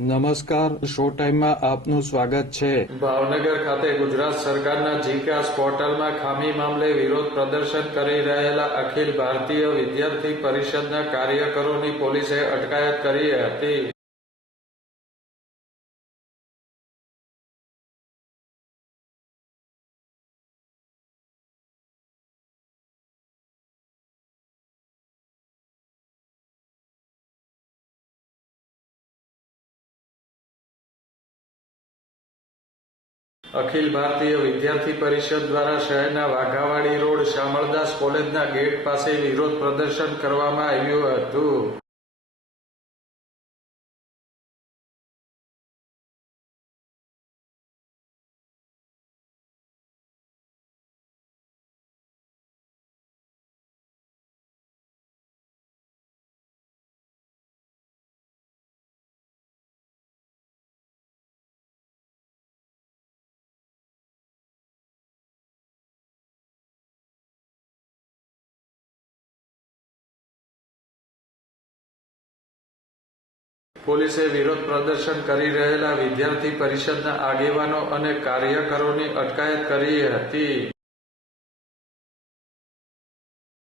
નમસ્કાર, શો ટાઈમમાં આપનું સ્વાગત છે. ભાવનગર ખાતે ગુજરાત સરકારના જીકાસ પોર્ટલમાં ખામી મામલે વિરોધ પ્રદર્શન કરી રહેલા અખિલ ભારતીય વિદ્યાર્થી પરિષદના કાર્યકરોની પોલીસે અટકાયત કરી હતી. અખિલ ભારતીય વિદ્યાર્થી પરિષદ દ્વારા શહેરના વાઘાવાડી રોડ શામળદાસ કોલેજના ગેટ પાસે વિરોધ પ્રદર્શન કરવામાં આવ્યું હતું. પોલીસે વિરોધ પ્રદર્શન કરી રહેલા વિદ્યાર્થી પરિષદના આગેવાનો અને કાર્યકરોની અટકાયત કરી હતી.